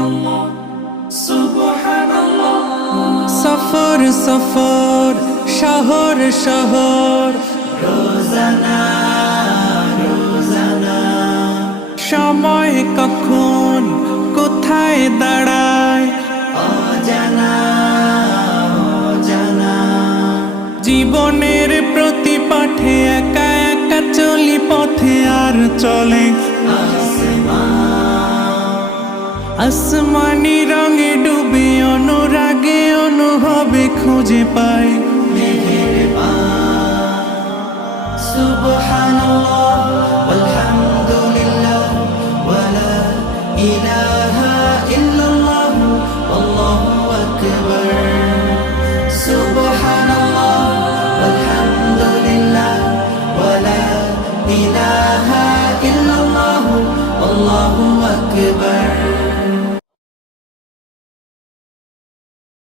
সুবহানাল্লাহ সুবহানাল্লাহ। সফর সফর শহর শহর রোজানা রোজানা সময় কখন কোথায় দাঁড়ায় অজানা অজানা। জীবনের প্রতি পাঠে একা একা চলি পথে আর চলে আসমানি রঙে ডুবে অনুরাগে অনুভবে খুঁজে পাই সুবহানাল্লাহ